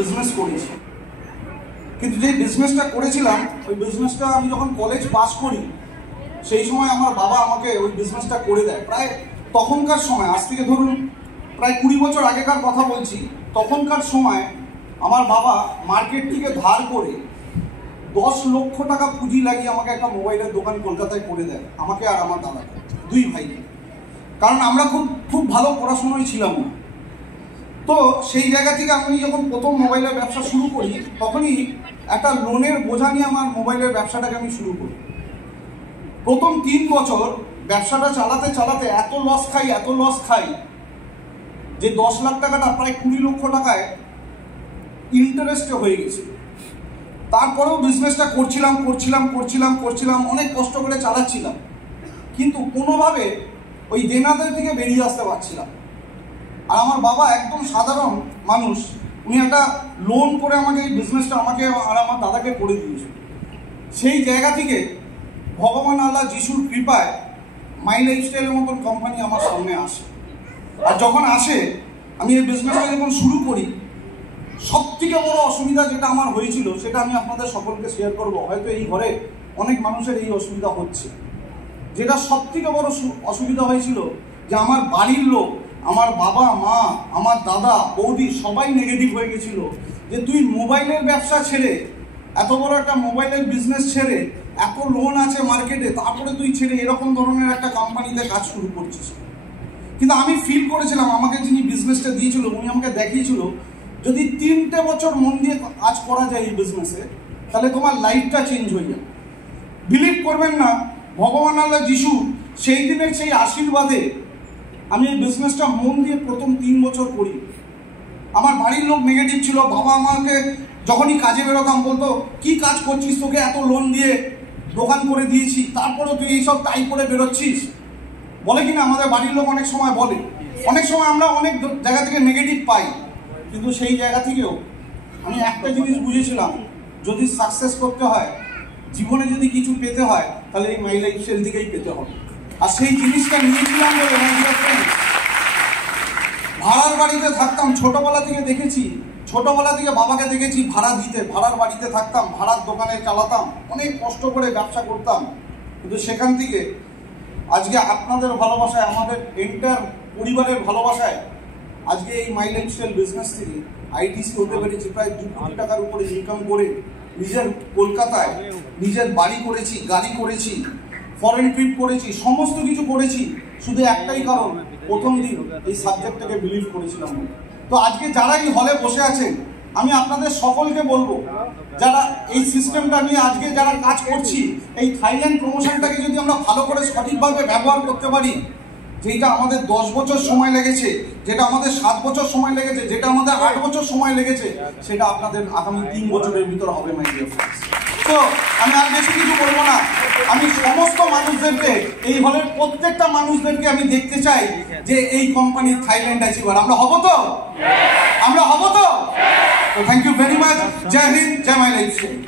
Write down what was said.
Business করেছি, কিন্তু যে বিজনেসটা করেছিলাম ওই বিজনেসটা আমি যখন কলেজ পাস করি সেই সময় আমার বাবা আমাকে ওই বিজনেসটা করে দেয়। প্রায় তখনকার সময়, আজ থেকে ধরুন প্রায় 20 বছর আগেকার কথা বলছি, তখনকার সময় আমার বাবা মার্কেট থেকে ধার করে 10 লক্ষ টাকা পুঁজি লাগিয়ে আমাকে একটা মোবাইলের দোকান কলকাতায় করে দেয়, আমাকে আর আমার দাদাকে, দুই ভাইকে। কারণ আমরা খুব ভালো পড়াশোনায় ছিলাম না। তো সেই জায়গা থেকে আমি যখন প্রথম মোবাইলের ব্যবসা শুরু করি তখনই একটা লোনের বোঝা নিয়ে আমার মোবাইলের ব্যবসাটাকে আমি শুরু করি। প্রথম 3 বছর ব্যবসাটা চালাতে চালাতে এত লস খাই যে 10 লাখ টাকাটা প্রায় 20 লক্ষ টাকায় ইন্টারেস্টে হয়ে গেছে। তারপরেও বিজনেসটা করছিলাম, অনেক কষ্ট করে চালাচ্ছিলাম, কিন্তু কোনোভাবে ওই দেনাদের থেকে বেরিয়ে আসতে পারছিলাম। আর আমার বাবা একদম সাধারণ মানুষ, উনি একটা লোন করে আমাকে এই বিজনেসটা আমাকে আর আমার দাদাকে করে দিয়েছিল। সেই জায়গা থেকে ভগবান আল্লাহ যিশুর কৃপায় মাই লাইফস্টাইলের মতন কোম্পানি আমার সামনে আসে। আর যখন আসে আমি এই বিজনেসটা যখন শুরু করি, সবথেকে বড় অসুবিধা যেটা আমার হয়েছিল সেটা আমি আপনাদের সকলকে শেয়ার করব। হয়তো এই ঘরে অনেক মানুষের এই অসুবিধা হচ্ছে। যেটা সবথেকে বড় অসুবিধা হয়েছিল যে আমার বাড়ির লোক, আমার বাবা মা, আমার দাদা বৌদি সবাই নেগেটিভ হয়ে গেছিল যে তুই মোবাইলের ব্যবসা ছেড়ে, এত বড় একটা মোবাইলের বিজনেস ছেড়ে, এত লোন আছে মার্কেটে, তারপরে তুই ছেড়ে এরকম ধরনের একটা কোম্পানিতে কাজ শুরু করছিস। কিন্তু আমি ফিল করেছিলাম, আমাকে যিনি বিজনেসটা দিয়েছিল উনি আমাকে দেখিয়েছিল যদি 3টে বছর মন দিয়ে কাজ করা যায় এই বিজনেসে, তাহলে তোমার লাইফটা চেঞ্জ হয়ে যাবে। বিলিভ করবেন না, ভগবান আল্লাহ যিশু সেই দিনের সেই আশীর্বাদে আমি এই বিজনেসটা মন দিয়ে প্রথম 3 বছর করি। আমার বাড়ির লোক নেগেটিভ ছিল। বাবা আমাকে যখনই কাজে বেরোতাম বলতো, কি কাজ করছিস, তোকে এত লোন দিয়ে দোকান করে দিয়েছি, তারপরেও তুই এইসব টাই করে বেরোচ্ছিস। বলে কিনা আমাদের বাড়ির লোক অনেক সময় বলে। অনেক সময় আমরা অনেক জায়গা থেকে নেগেটিভ পাই, কিন্তু সেই জায়গা থেকেও আমি একটা জিনিস বুঝেছিলাম, যদি সাকসেস করতে হয়, জীবনে যদি কিছু পেতে হয়, তাহলে এই মাই লাইফস্টাইল দিকেই পেতে হবে। আর সেই জিনিসটা নিয়েছিলাম বলে ভাড়ার বাড়িতে থাকতাম। ছোটবেলা থেকে দেখেছি, ছোটবেলা থেকে বাবাকে দেখেছি ভাড়া দিতে, ভাড়ার বাড়িতে থাকতাম, ভাড়ার দোকানে চালাতাম, অনেক কষ্ট করে ব্যবসা করতাম। কিন্তু সেখান থেকে আজকে আপনাদের ভালোবাসায়, আমাদের এন্টার পরিবারের ভালোবাসায় আজকে এই মাই লাইফস্টাইল বিজনেস থেকে আইটিসি হতে পেরেছি। প্রায় 2 কোটি টাকার উপরে ইনকাম করে নিজের কলকাতায় নিজের বাড়ি করেছি, গাড়ি করেছি, ফরেন ট্রিপ করেছি, সমস্ত কিছু করেছি। শুধু একটাই কারণ, প্রথম দিন এই সাবজেক্টটাকে বিলিভ করেছিলাম। তো আজকে যারা এই হলে বসে আছেন, আমি আপনাদের সকলকে বলবো, যারা এই সিস্টেমটা নিয়ে আজকে যারা কাজ করছি, এই থাইল্যান্ড প্রমোশনটাকে যদি আমরা ভালো করে সঠিকভাবে ব্যবহার করতে পারি, যেটা আমাদের 10 বছর সময় লেগেছে, যেটা আমাদের 7 বছর সময় লেগেছে, যেটা আমাদের 8 বছর সময় লেগেছে, সেটা আপনাদের আগামী 3 বছরের ভিতরে হবে মাই ডিয়ার ফ্রেন্ডস। তো আমি আর বেশি কিছু বলবো না। আমি সমস্ত মানুষদেরকে, এই হলের প্রত্যেকটা মানুষদেরকে আমি দেখতে চাই যে এই কোম্পানির থাইল্যান্ড অ্যাচিভার আমরা হব তো? আমরা হব তো? Thank you very much. জয় হিন্দ, জয় মাই লাইফস্টাইল।